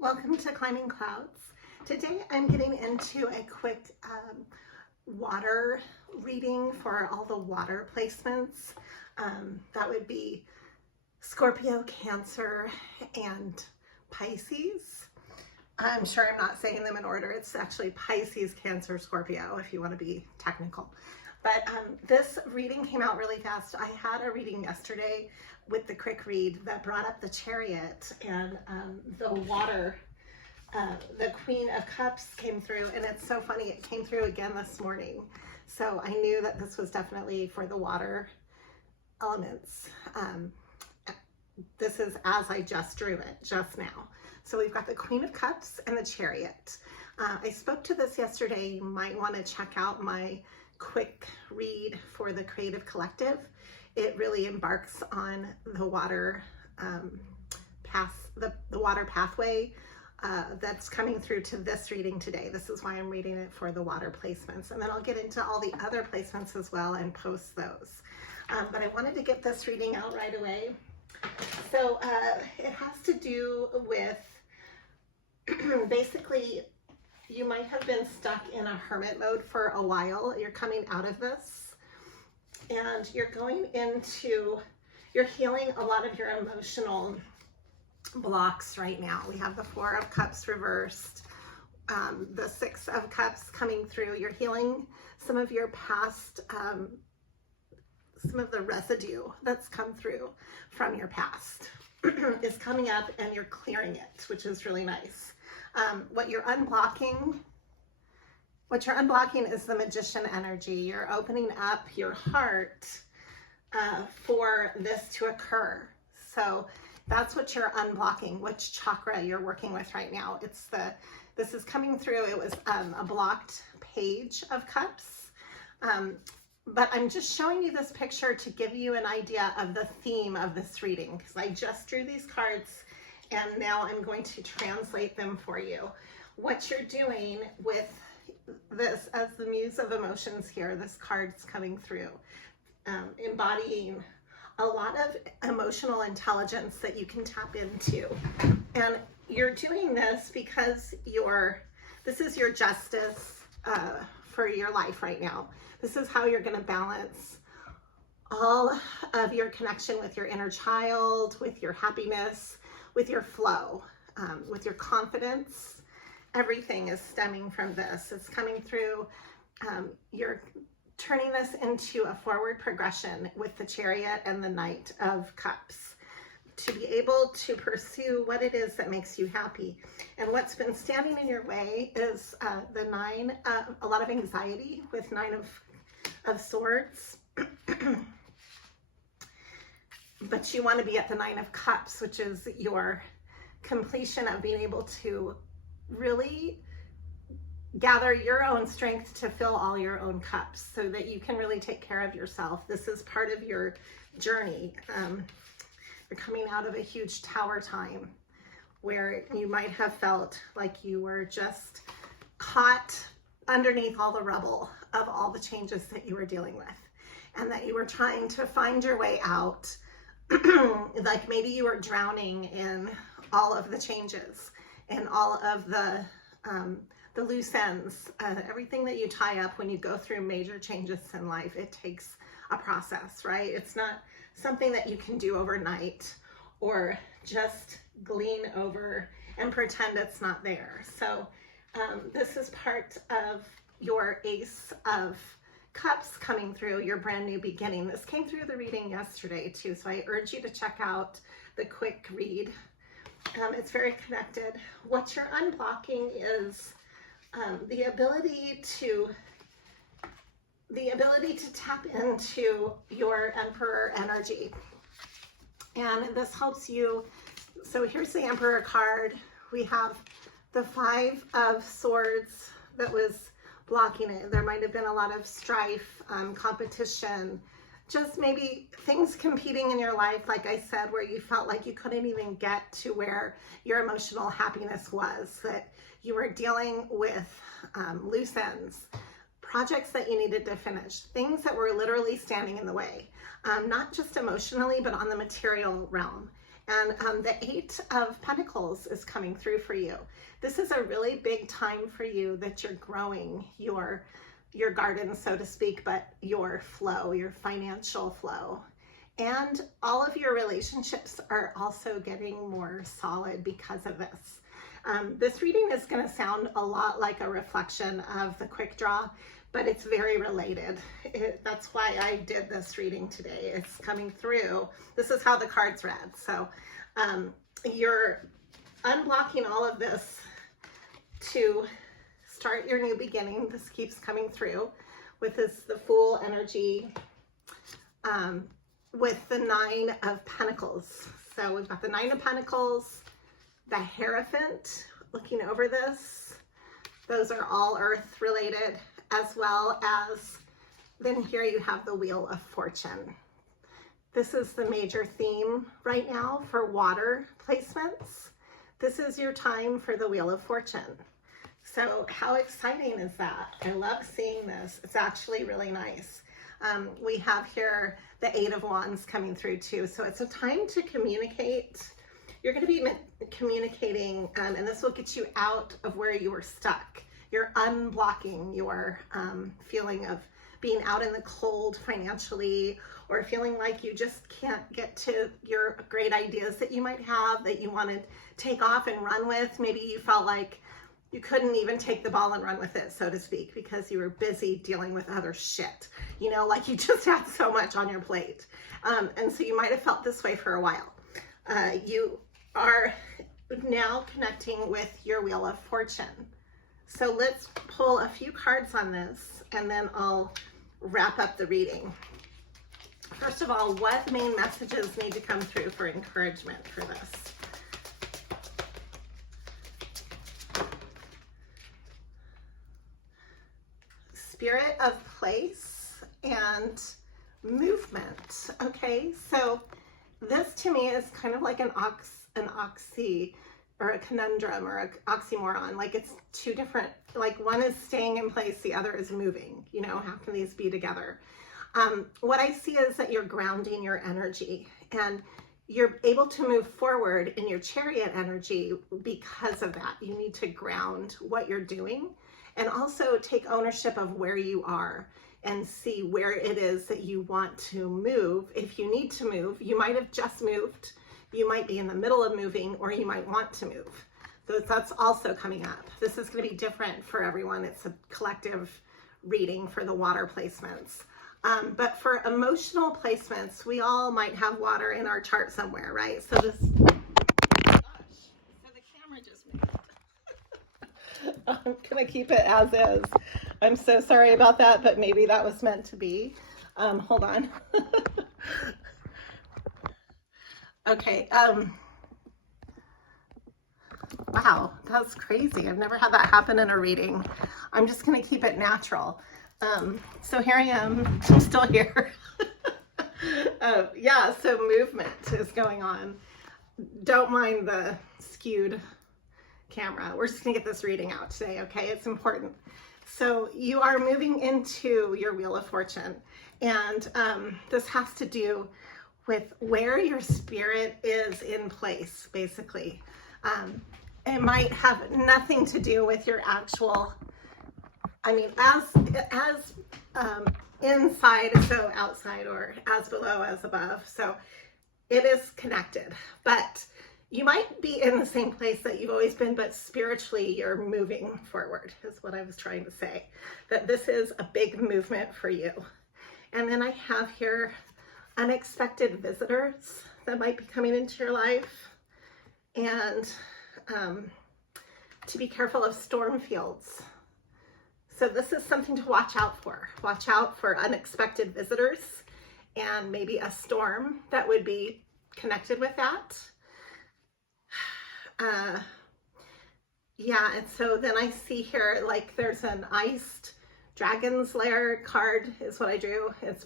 Welcome to Climbing Clouds. Today I'm getting into a quick water reading for all the water placements. That would be Scorpio, Cancer, and Pisces. I'm sure I'm not saying them in order. It's actually Pisces, Cancer, Scorpio, if you want to be technical. But this reading came out really fast. I had a reading yesterday with the quick read that brought up the chariot and the water. The Queen of Cups came through, and it's so funny. It came through again this morning. So I knew that this was definitely for the water elements. This is as I just drew it just now. So we've got the Queen of Cups and the chariot. I spoke to this yesterday. You might want to check out my quick read for the Creative Collective. It really embarks on the water the water pathway that's coming through to this reading today. This is why I'm reading it for the water placements, and then I'll get into all the other placements as well and post those. But I wanted to get this reading out right away. So it has to do with basically, you might have been stuck in a hermit mode for a while. You're coming out of this and you're going into, you're healing a lot of your emotional blocks right now. We have the Four of Cups reversed, the Six of Cups coming through. You're healing some of your past, some of the residue that's come through from your past is coming up, and you're clearing it, which is really nice. What you're unblocking is the Magician energy. You're opening up your heart for this to occur. So that's what you're unblocking, which chakra you're working with right now. This is coming through. It was a blocked page of cups. But I'm just showing you this picture to give you an idea of the theme of this reading, because I just drew these cards and now I'm going to translate them for you. What you're doing with this as the Muse of Emotions here, this card's coming through, embodying a lot of emotional intelligence that you can tap into. And you're doing this because this is your justice for your life right now. This is how you're going to balance all of your connection with your inner child, with your happiness, with your flow, with your confidence. Everything is stemming from this. It's coming through. You're turning this into a forward progression with the Chariot and the Knight of Cups to be able to pursue what it is that makes you happy. And what's been standing in your way is the nine, a lot of anxiety with Nine of Swords. But you want to be at the Nine of Cups, which is your completion of being able to really gather your own strength to fill all your own cups so that you can really take care of yourself. This is part of your journey. You're coming out of a huge tower time where you might have felt like you were just caught underneath all the rubble of all the changes that you were dealing with, and that you were trying to find your way out. Like maybe you were drowning in all of the changes and all of the loose ends, everything that you tie up when you go through major changes in life. It takes a process, right? It's not something that you can do overnight or just glean over and pretend it's not there. So this is part of your Ace of Cups coming through, your brand new beginning. This came through the reading yesterday too, so I urge you to check out the quick read. It's very connected. What you're unblocking is the ability to tap into your Emperor energy. And this helps you. So here's the Emperor card. We have the Five of Swords that was blocking it. There might have been a lot of strife, competition, just maybe things competing in your life, like I said, where you felt like you couldn't even get to where your emotional happiness was, that you were dealing with loose ends, projects that you needed to finish, things that were literally standing in the way, not just emotionally, but on the material realm. And the Eight of Pentacles is coming through for you. This is a really big time for you that you're growing your garden, so to speak, but your flow, your financial flow. And all of your relationships are also getting more solid because of this. This reading is going to sound a lot like a reflection of the quick draw, but it's very related. That's why I did this reading today. It's coming through. This is how the cards read. So you're unblocking all of this to start your new beginning. This keeps coming through with the Fool energy, with the Nine of Pentacles. So we've got the Nine of Pentacles, the Hierophant looking over this. Those are all earth related, as well as then here you have the Wheel of Fortune. This is the major theme right now for water placements. This is your time for the Wheel of Fortune. So how exciting is that? I love seeing this. It's actually really nice. We have here the Eight of Wands coming through too. So it's a time to communicate. You're going to be communicating, and this will get you out of where you were stuck. You're unblocking your feeling of being out in the cold financially, or feeling like you just can't get to your great ideas that you might have, that you want to take off and run with. Maybe you felt like you couldn't even take the ball and run with it, so to speak, because you were busy dealing with other shit. You know, like you just had so much on your plate. And so you might have felt this way for a while. You are now connecting with your Wheel of Fortune. So let's pull a few cards on this, and then I'll wrap up the reading. First of all, what main messages need to come through for encouragement for this? Spirit of place and movement. Okay, so this to me is kind of like an oxy or a conundrum or an oxymoron. Like it's two different, like one is staying in place, the other is moving. You know, how can these be together? What I see is that you're grounding your energy, and you're able to move forward in your chariot energy because of that. You need to ground what you're doing, and also take ownership of where you are and see where it is that you want to move. If you need to move, you might have just moved, you might be in the middle of moving, or you might want to move. So that's also coming up. This is going to be different for everyone. It's a collective reading for the water placements. But for emotional placements, we all might have water in our chart somewhere, right? So this, oh my gosh, so the camera just moved. I'm gonna keep it as is. I'm so sorry about that, but maybe that was meant to be. Hold on. Okay. Wow, that's crazy. I've never had that happen in a reading. I'm just gonna keep it natural. So here I am, I'm still here. Yeah, so movement is going on. Don't mind the skewed camera. We're just gonna get this reading out today, okay? It's important. So you are moving into your Wheel of Fortune, and this has to do with where your spirit is in place, basically. It might have nothing to do with your actual, I mean, as inside, so outside, or as below, as above. So it is connected, but you might be in the same place that you've always been, but spiritually you're moving forward, is what I was trying to say. That this is a big movement for you. And then I have here unexpected visitors that might be coming into your life, and to be careful of storm fields. So this is something to watch out for. Watch out for unexpected visitors and maybe a storm that would be connected with that. Yeah, and so then I see here, like there's an iced dragon's lair card is what I drew. It's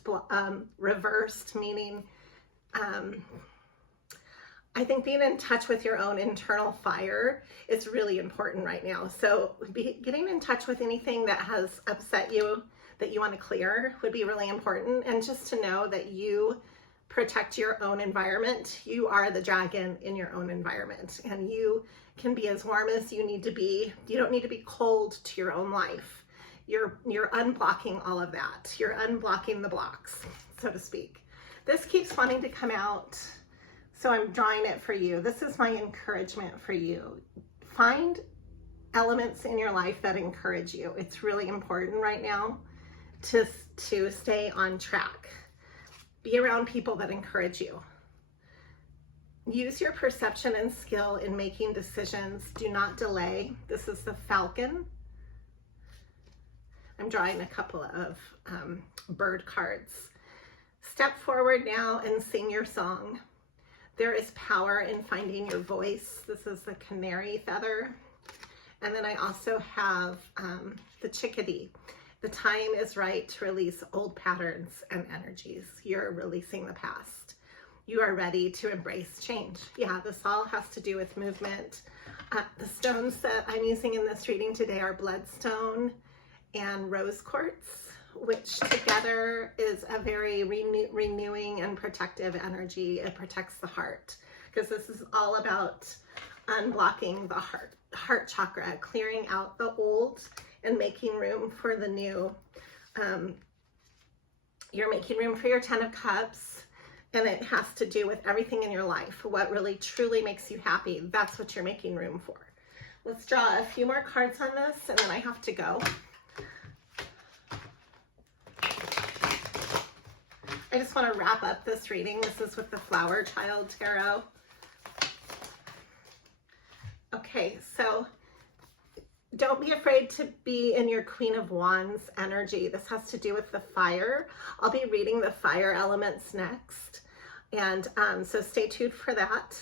reversed, meaning I think being in touch with your own internal fire is really important right now. So getting in touch with anything that has upset you, that you want to clear, would be really important. And just to know that you protect your own environment. You are the dragon in your own environment, and you can be as warm as you need to be. You don't need to be cold to your own life. You're unblocking all of that. You're unblocking the blocks, so to speak. This keeps wanting to come out, so I'm drawing it for you. This is my encouragement for you. Find elements in your life that encourage you. It's really important right now to stay on track. Be around people that encourage you. Use your perception and skill in making decisions. Do not delay. This is the Falcon. I'm drawing a couple of bird cards. Step forward now and sing your song. There is power in finding your voice. This is the canary feather. And then I also have the chickadee. The time is right to release old patterns and energies. You're releasing the past. You are ready to embrace change. Yeah, this all has to do with movement. The stones that I'm using in this reading today are bloodstone and rose quartz, which together is a very renewing and protective energy. It protects the heart, because this is all about unblocking the heart chakra, clearing out the old and making room for the new. You're making room for your 10 of Cups, and it has to do with everything in your life. What really truly makes you happy, that's what you're making room for. Let's draw a few more cards on this, and then I have to go. I just want to wrap up this reading. This is with the Flower Child Tarot. Okay, so don't be afraid to be in your Queen of Wands energy. This has to do with the fire. I'll be reading the fire elements next. And so stay tuned for that.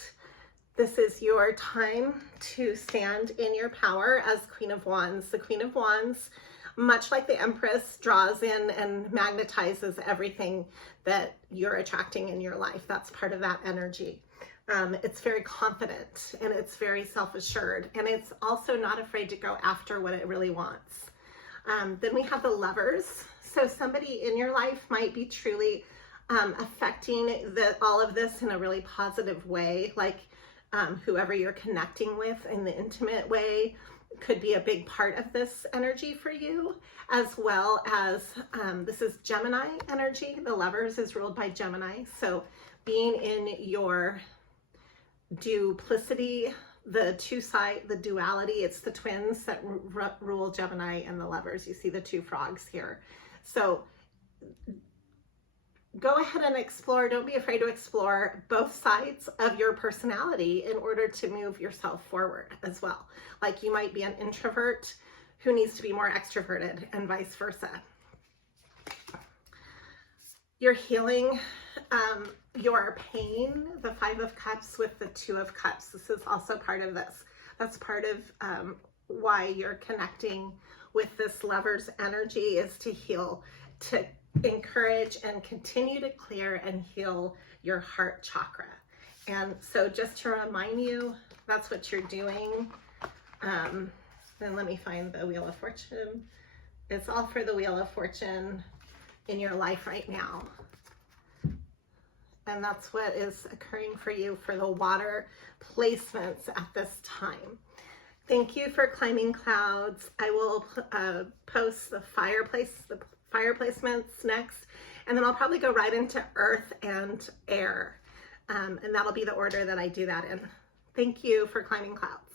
This is your time to stand in your power as Queen of Wands. The Queen of Wands, much like the Empress, draws in and magnetizes everything that you're attracting in your life. That's part of that energy. It's very confident, and it's very self-assured, and it's also not afraid to go after what it really wants. Then we have the Lovers. So somebody in your life might be truly affecting all of this in a really positive way, like whoever you're connecting with in the intimate way could be a big part of this energy for you, as well as this is Gemini energy. The Lovers is ruled by Gemini. So being in your duplicity, the duality, it's the twins that rule Gemini and the Lovers. You see the two frogs here. So go ahead and explore. Don't be afraid to explore both sides of your personality in order to move yourself forward as well. Like you might be an introvert who needs to be more extroverted, and vice versa. You're healing your pain, the 5 of Cups with the 2 of Cups. This is also part of this. That's part of why you're connecting with this Lover's energy, is to heal, to encourage and continue to clear and heal your heart chakra. And so just to remind you, that's what you're doing. Then let me find the Wheel of Fortune. It's all for the Wheel of Fortune in your life right now. And that's what is occurring for you for the water placements at this time. Thank you for climbing clouds. I will post the fire placements next, and then I'll probably go right into earth and air, and that'll be the order that I do that in. Thank you for climbing clouds.